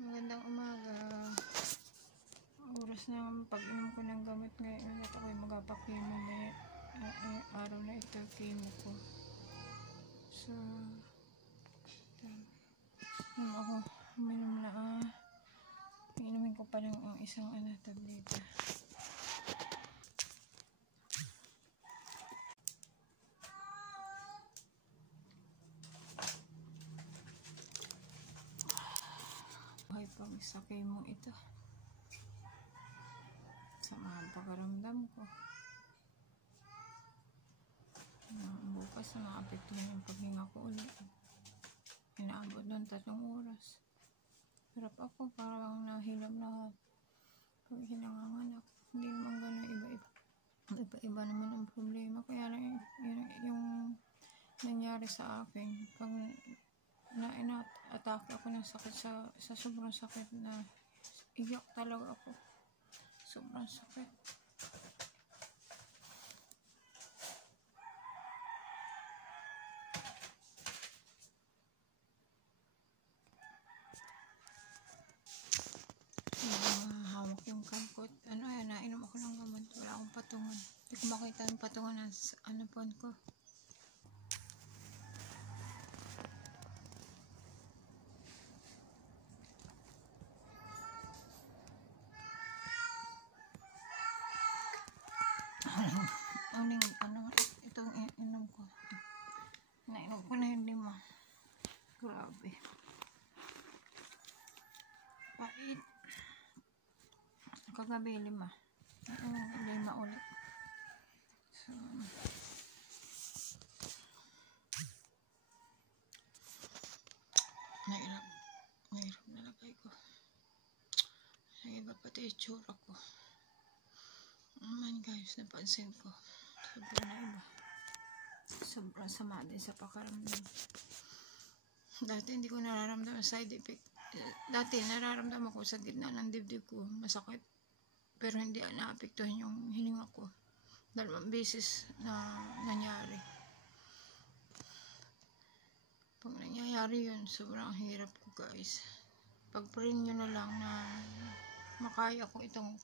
Magandang umaga. Oras na pag-inom ko ng gamot ngayon at ako'y magpapakimo may araw na ito, kimo ko. So, ako, uminom na inumin ko pa lang ang isang tableta. Buhay pang sa kimo ito. Sama ang pakaramdam ko. Bukas na maapektuhan yung paghinga ko ulit. Inaabot doon 3 oras. Hirap ako, parang nahilap na pag hinanganganak. Hindi naman gano'n iba naman ang problema. Kaya lang yung nangyari sa akin, pag na-atake ako ng sakit sa sobrang sakit na iyak talaga ako. Sobrang sakit. Hawak yung kamkot. Nainom ako ng gamot. Wala akong patungan. Hindi ko makita yung patungan ng phone ko. Itong inom ko. Nainom ko na yung 5. Grabe. Pait. Kagabi 5. 5 ulit. So, nahirap nalagay ko. Naiba pati itsura ko. Guys, napansin ko. Sobrang naiba. Sobrang sama din sa pakaramdam. Dati hindi ko nararamdaman side effect. Dati nararamdaman ko sa gitna ng dibdib ko. Masakit. Pero hindi naapektuhan yung hininga ko. 2 beses na nangyari. Pag nangyayari yun, sobrang hirap ko guys. Pag-pray nyo na lang na makaya ko itong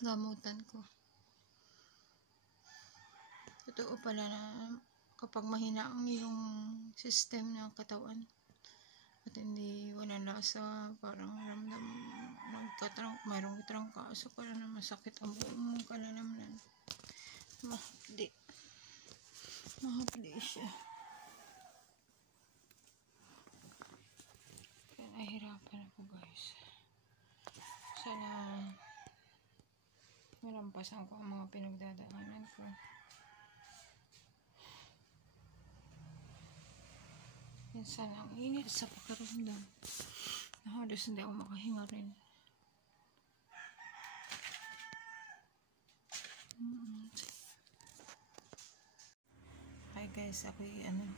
gamutan ko. Totoo pala na kapag mahina ang iyong system ng katawan at hindi wala lasa, parang ramdam mayroong trangkaso ka na masakit ang buong mong kalalamanan. Mahapdi siya. Kaya nahihirapan ako guys. Sana malampasan ko ang mga pinagdadaanan ko. Minsan ang init sa pakaramdam na halos hindi ako makahinga rin. Hi guys, ako iinom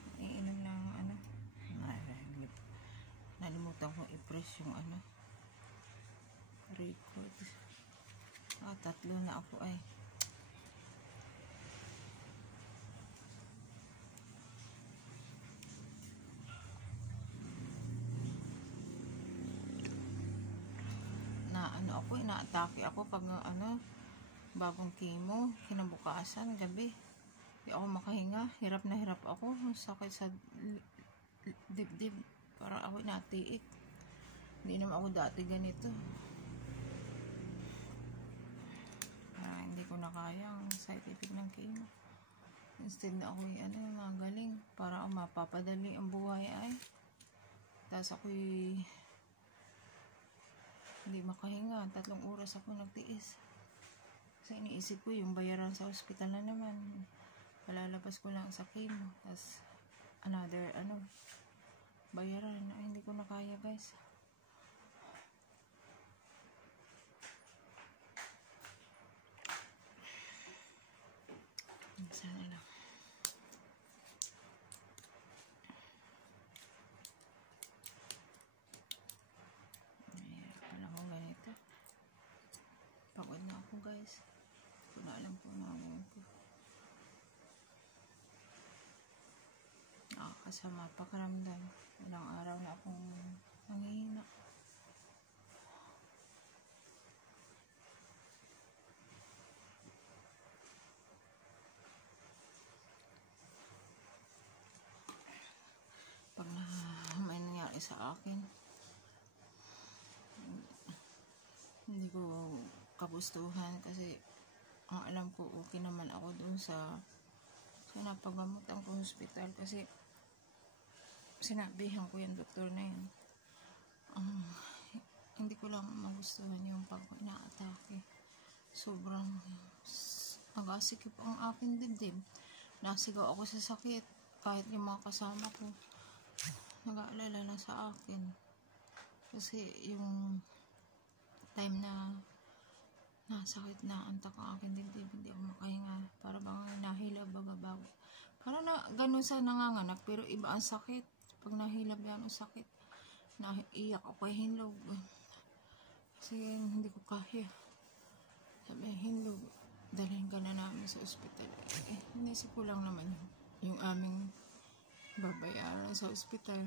ng nalimutan ko i-press yung record. 3 na ako ay. Inaatake ako pag bagong chemo, kinabukasan, gabi. Hindi ako makahinga, hirap na hirap ako. Sakit sa dibdib, para ako natiik. Hindi naman ako dati ganito. Hindi ko na kaya ang side effect ng chemo. Instead na ako magaling para mapapadali ang buhay ay. Tapos ako'y hindi makahinga. 3 oras ako nagtiis. Kasi iniisip ko yung bayaran sa ospital na naman. Palalabas ko lang sa chemo. Tapos another bayaran. Ay, hindi ko na kaya guys. Sana lang. Pagod na ako guys. Hindi ko na alam kung ano ko. Nakakasama pakaramdam. Ilang araw na akong nangihina. sa akin. Hindi ko kagustuhan kasi ang alam ko okay naman ako doon sa napagamutan ko hospital kasi sinabihan ko yung doktor na yun. Hindi ko lang magustuhan yung pag inaatake. Sobrang nagasikip ang aking dibdib. Nasigaw ako sa sakit. Kahit yung mga kasama ko nag-aalala lang sa akin. Kasi yung time na nasakit na antak ang aking dibdib, hindi ako makahinga. Para bang nahilab bababaw. Para na ganun sa nanganganak, pero iba ang sakit. Pag nahilab yan ang sakit, naiyak ako kay hinlog. Kasi hindi ko kaya. Sabi, hinlog, dalhin ka na namin sa ospital. Inisip ko lang naman yung aming babayaran sa ospital.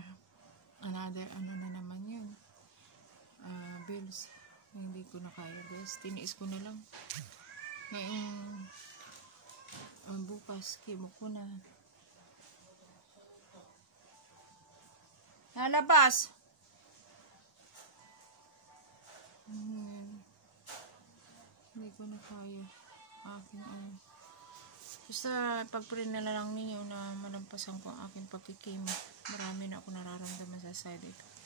Another na naman yun. Bills. Hindi ko na kaya, guys. Tiniis ko na lang. Ngayon, bukas, kimo ko na. Nalabas! Hindi ko na kaya. Aking Basta pag-pray na lang ninyo na malampasan ko ang aking pagkikimo. Marami na ako nararamdaman sa side ito.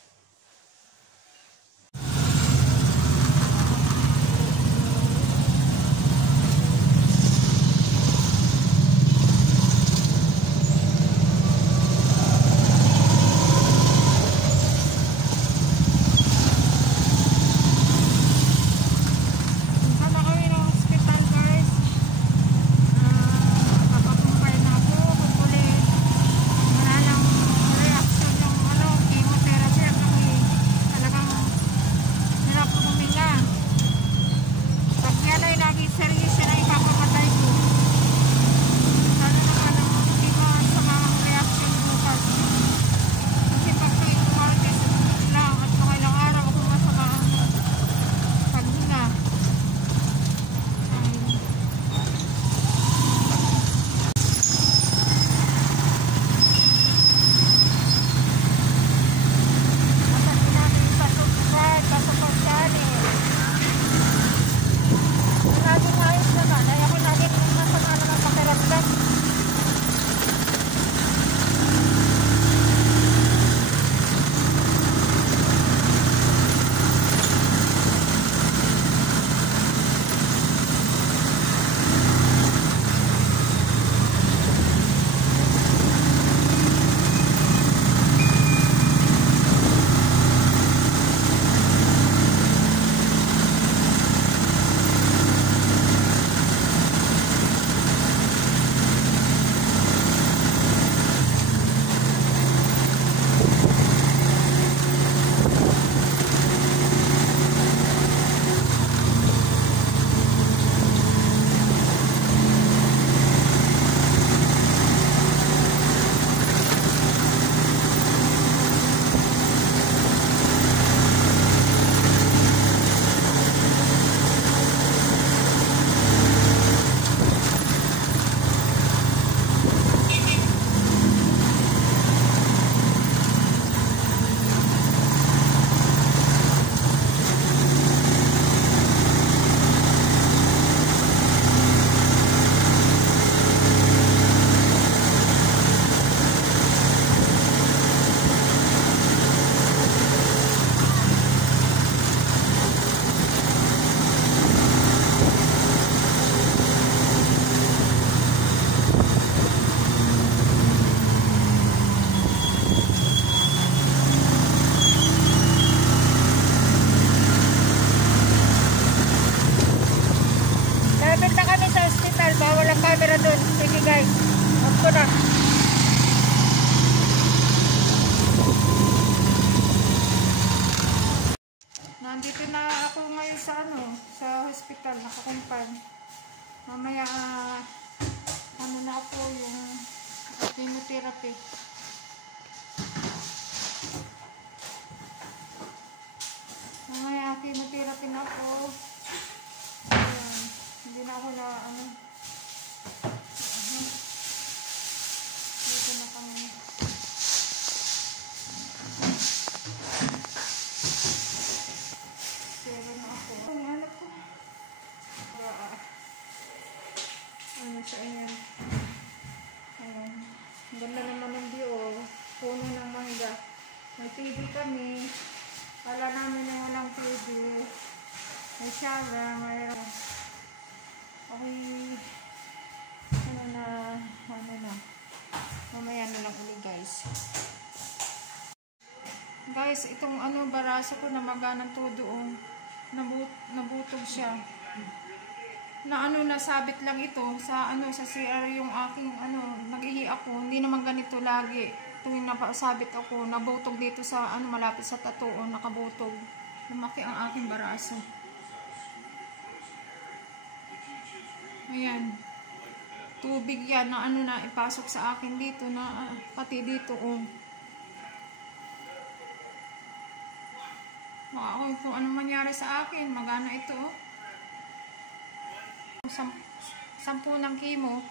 camera doon. Sige guys. Off ko na. Nandito na ako ngayon sa sa hospital. Nakakumpan. Mamaya na ako yung chemotherapy. Mamaya chemotherapy na ako. Ayan. Hindi na ako na dito na kami. So, ayan. Ayan. Ganda naman ng view, oh. Puno ng mangga. May TV kami. Wala namin na walang TV. May shower, mayroon. Okay. Ano na. Mamaya na lang ulit, guys. Guys, itong baraso ko namaga ng todo, oh. Nabutog siya. Nasabit lang ito sa sa CR yung aking nag-ihi ako. Hindi naman ganito lagi. Tuwing napasabit ako, nabutog dito sa malapit sa tattoo, nakabutog. Lumaki ang aking baraso. Ayan. Tubig yan na ipasok sa akin dito na pati dito, oh. Wow, kung anong mangyari sa akin, magana ito, oh. 10 ng chemo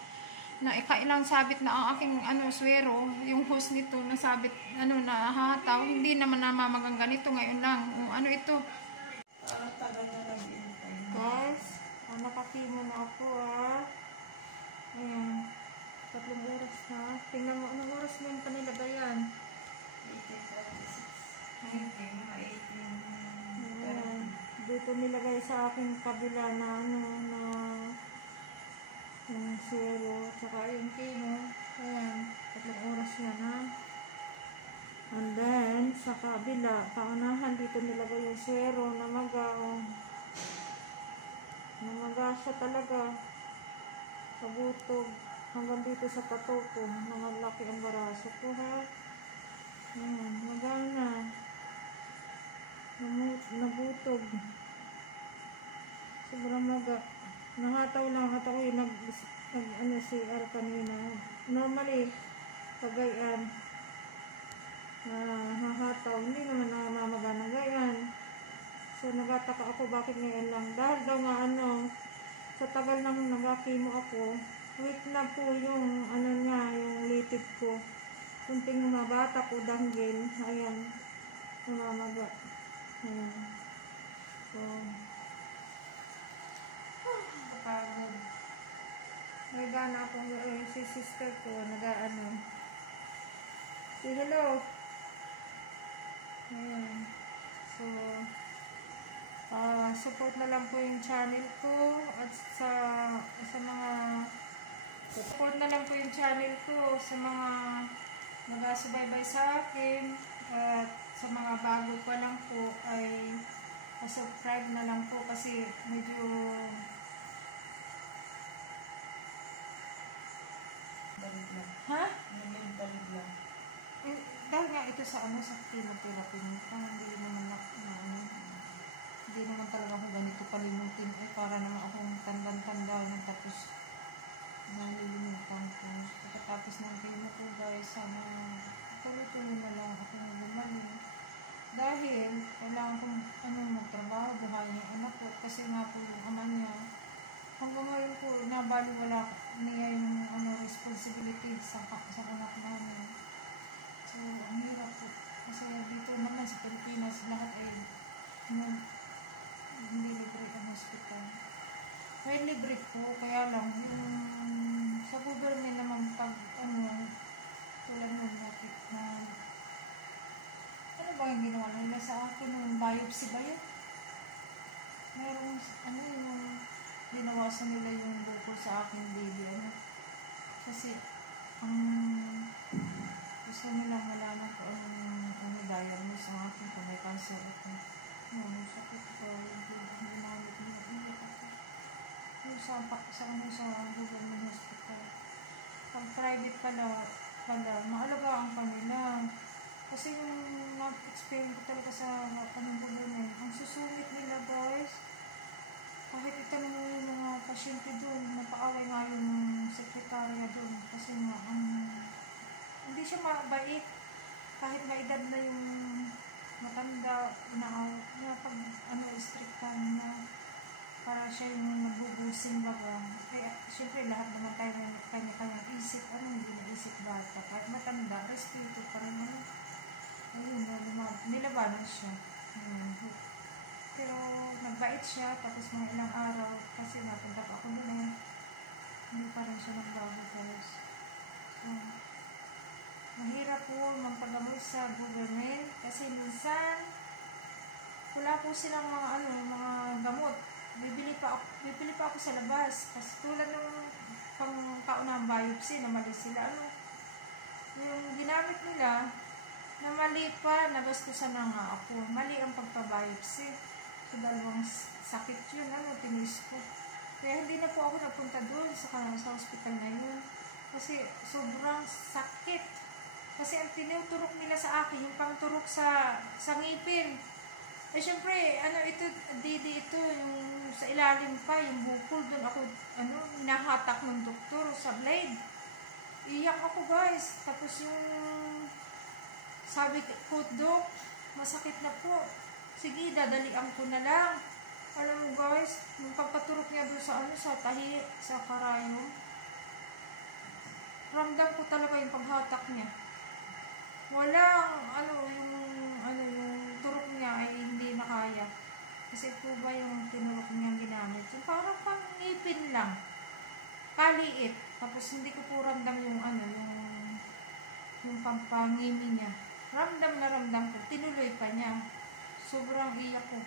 na ikailang sabit na ang aking swero, yung hose nito nasabit nahataw, hindi naman namamagang ganito ngayon lang. Ito tagal na lang guys, nakakimo na ako, ayan, 3 oras na. Tingnan mo anong oras na yung panilagayan. Ayan, dito nilagay sa aking kabila na yung suelo, tsaka yung chemo. Ayan, 3 oras yan, ha. And then, sa kabila, paunahan, dito nilagay yung suero, namaga, oh. Namaga siya talaga. Pabutog. Hanggang dito sa tato ko, namalaki ang baraso ko, ha. Ayan, maga na. Nabutog. Sobrang maga. Nahataw lang at ako yung CR kanina. Normally, pagayan, hahataw. Hindi naman namamaga ng gayan. So, nagataka ako bakit ngayon lang. Dahil daw nga sa tagal nang nagakimo ako, wait na po yung yung litid ko. Kunting mga bata ko, danggil. Ayan, namamaga. Ayan. So, pagod. Nagana ako si sister ko, say hello. Ayan. So, support na lang po yung channel ko at sa mga support na lang po yung channel ko sa mga nagasubaybay sa akin, at sa mga bago pa lang po ay subscribe na lang po kasi medyo balig lang. Ha? Balig lang. Dahil nga ito sa sa chemotherapy mo, hindi naman talaga ako ganito kalimutin. Para naman akong tandang-tanda na tapos nalilimutan ko. Pagkatapos ng chemo ko, guys, sana tuloy-tuloy na lang ako bumalik. Dahil kailangan kong magtrabaho, buhayin yung anak ko. Kasi nga po yung ama niya, hanggang ngayon po, nabaliwala niya yung responsibility sa anak namin. So, ang hirap po. Kasi dito naman sa Pilipinas, lahat ay hindi libre ang hospital. May libre po, kaya lang, yung sa government naman pag, tulad mo bakit na, ano ba yung ginawa nila sa akin, yung biopsy ba yun? Merong, yung ginawasan nila yung bukol sa aking baby, kasi, gusto nilang malaman ko diagnose sa akin kung may cancer ako. Sakit ko, hindi namin sa government hospital. Pag private pala, maalagaan pa nila. Kasi yung na-experience ko talaga sa government, ang susumit nila, guys. Kahit itanong mo yung mga pasyente doon, napaaway nga yung sekretarya doon. Kasi nga, hindi siya mabait. Kahit may edad na yung matanda, strictan na para siya yung nagbubusin baga. Kaya, syempre, lahat naman tayo may kanya-kanyang isip. Hindi na isip bata. Kahit matanda, respeto pa rin. Ayun, nilabanan siya. Pero, nagbait siya. Tapos mga ilang araw, kasi napunta pa ako doon Hindi pa rin siya nagbago, guys. So, mahirap po magpagamot sa government kasi minsan wala po silang mga gamot. Bibili pa ako sa labas. Kasi tulad ng pangkaunang biopsy na mali sila. Yung ginamit nila na mali pa, nagastusan na nga ako. Mali ang pagpa-biopsy. So, dalawang sakit yun, tinis ko. Kaya hindi na po ako napunta doon sa hospital na yun. Kasi sobrang sakit. Kasi ang tinuturok nila sa akin, yung pangturok sa ngipin. Eh, syempre, ito, yung sa ilalim pa, yung bukol doon ako, hinahatak ng doktor sa blade. Iyak ako, guys. Tapos yung, sabi ko, Dok, masakit na po. Sige, dadalian ko na lang. Alam mo, guys, yung pagpaturok niya doon sa tahi, sa karayom, ramdam ko talaga yung paghatak niya. Walang, yung turok niya ay hindi na kaya. Kasi po ba yung tinurok niya ginamit? Yung parang pangipin lang. Kaliit. Tapos hindi ko po ramdam yung pampangimi niya. Ramdam na ramdam ko. Tinuloy pa niya. Sobrang iyak ko.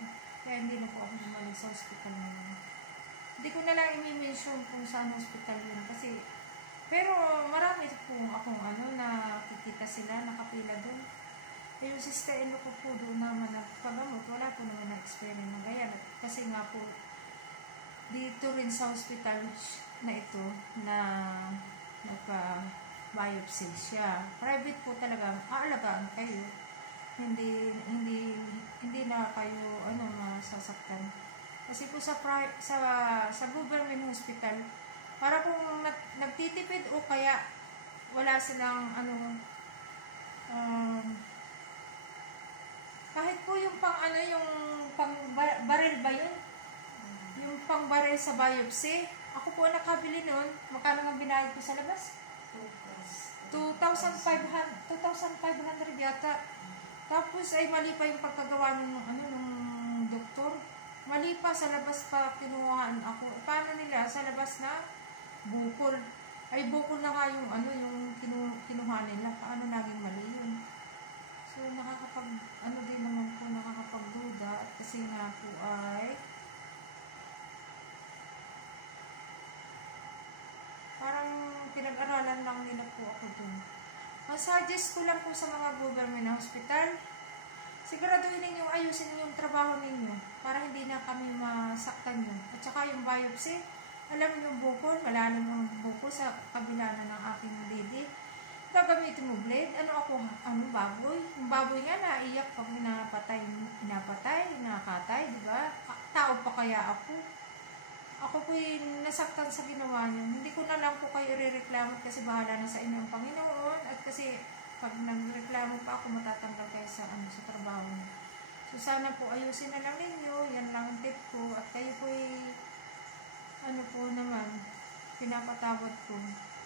Kaya hindi na po ako bumalik sa hospital na. Hindi ko na lang i-mention kung saan hospital yun. Kasi, pero marami po akong nakikita sila, nakapila doon. Yung sister-in-law ko po doon naman nagpagamot, wala po naman na-experiment ng ganyan. Kasi nga po, dito rin sa hospital na ito, na nagpa-biopsy siya. Private po talaga, aalagaan kayo. Hindi na kayo masasaktan. Kasi po sa government hospital, para kung nagtitipid o kaya wala silang kahit po yung pang baril ba yun? Yung pang baril sa biopsy, ako po nakabili nun. Magkano nga binayad ko sa labas? 2,500 yata. Tapos ay mali pa yung pagkagawa ng doktor. Mali pa, sa labas pa kinuhaan ako. Paano nila? Sa labas na bukol. Ay bukol na nga yung kinuha nila. Paano naging mali yun? So din naman po, nakakapagduda. At kasi nga po ay parang pinag-aralan lang nila po ako dun. Suggest ko lang po sa mga government hospital, siguraduhin ninyong ayusin yung trabaho ninyo para hindi na kami masaktan yun. At saka yung biopsy, alam niyo yung bukol, malalim yung bukol sa kabila na ng aking didi. Gagamitin mo blade, baboy. Yung baboy nga naiyak pag nakatay, di ba? Tao pa kaya ako? Ako po yung nasaktan sa ginawa niyo. Hindi ko na lang po kayo i-reklamo kasi bahala na sa inyo ang Panginoon. At kasi pag nagreklamo pa ako, matatanggal kayo sa trabaho niyo. So sana po ayusin na lang ninyo. Yan lang ang tip ko. At kayo po pinapatawad ko.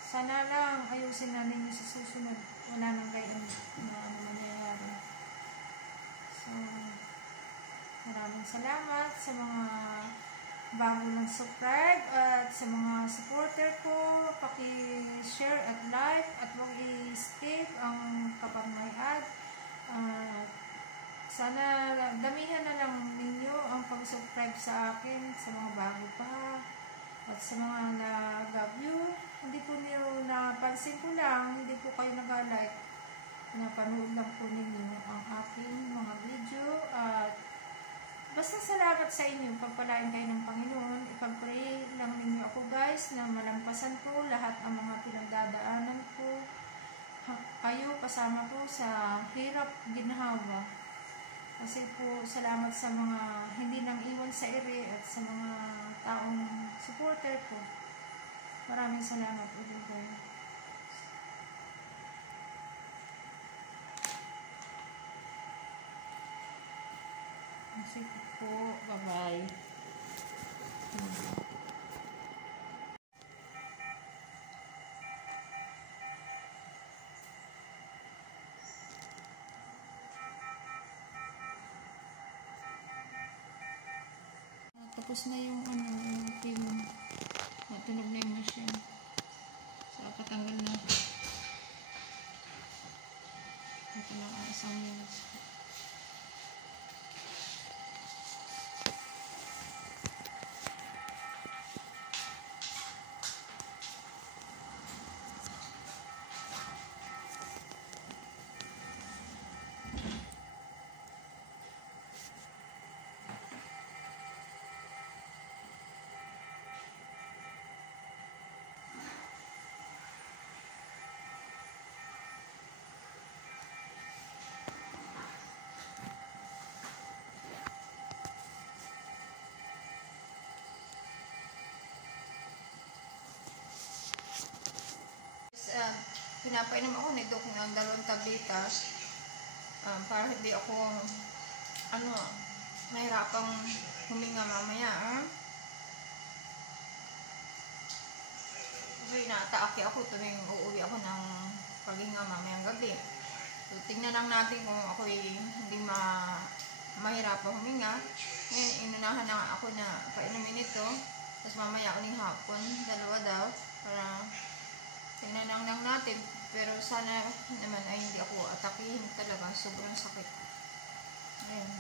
Sana lang ayusin na ninyo sa susunod. Wala nang kayo mangyayari. So, maraming salamat sa mga bago ng subscribe at sa mga supporter ko. Paki-share at like at huwag i-skip ang kapag may ad. Sana damihan na lang ninyo ang pag-subscribe sa akin sa mga bago pa. At sa mga nag-view, hindi po niyo napansin ko lang, hindi po kayo nag-like. Napanood lang po ninyo ang aking mga video. At basta salamat sa inyo. Pagpalain kayo ng Panginoon. Ipag-pray lang ninyo ako, guys, na malampasan ko lahat ang mga pinagdadaanan ko. Kayo kasama po sa hirap ginhawa. Kasi po, salamat sa mga hindi nang iwan sa ere at sa mga taong supporter ko. Maraming salamat ulit, guys. Sige po. Bye-bye. Tapos na yung yung Natunog na yung machine. So, patanggal na. Ito lang ang isang minutes. Pinapainom ako ni Doc ng 2 tablitas para hindi ako mahirapang huminga mamaya. Kasi inaatake ako tuwing uuwi ako ng paghinga mamayang gabi. So, tingnan lang natin kung ako hindi mahirapang huminga. Ngayon, inunahan na ako na painumin ito. Tapos mamaya uling hapon, 2 daw, para tingnan lang natin. Pero sana naman ay hindi ako atakihin talaga. Sobrang sakit. Ayan.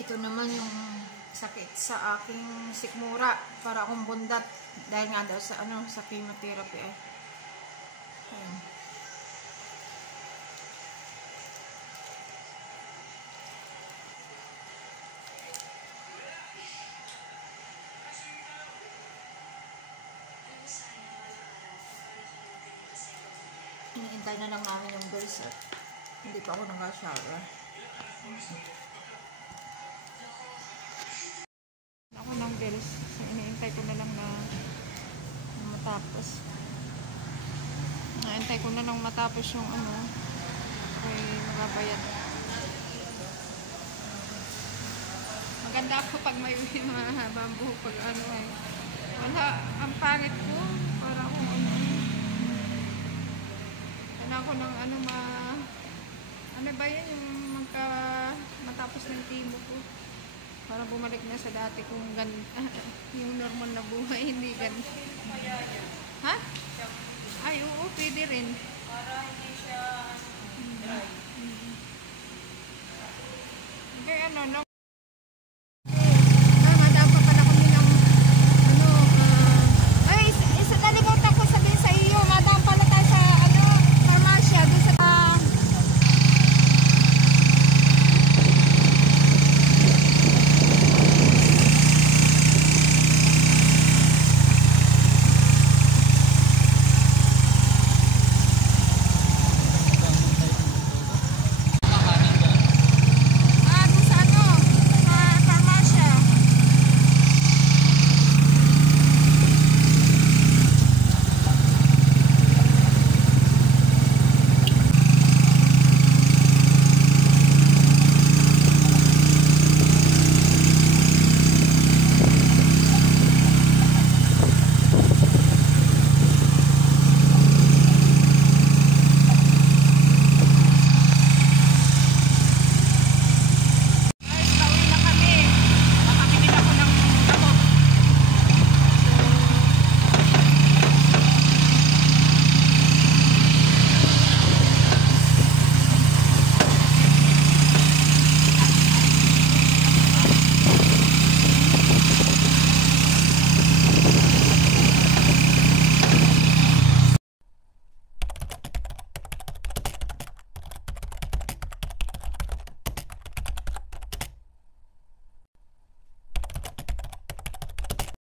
Ito naman yung sakit sa aking sikmura, para akong bundat dahil nga daw sa sa chemotherapy eh. Ayan. Hinihintay na lang namin yung bills at hindi pa ako nag-shower. Ako ng bills, so hinihintay ko na lang na matapos. Hinihintay ko na lang matapos yung ay magabayad. Maganda ako pag may mahaba ang buhok pag wala, ang pangit ko, para akong ako ng ba yan, yung matapos ng chemo ko, para bumalik na sa dati kong yung normal na buhay, hindi ganito. Ha? Ay, oo, pwede rin. Para hindi siya dry. Okay,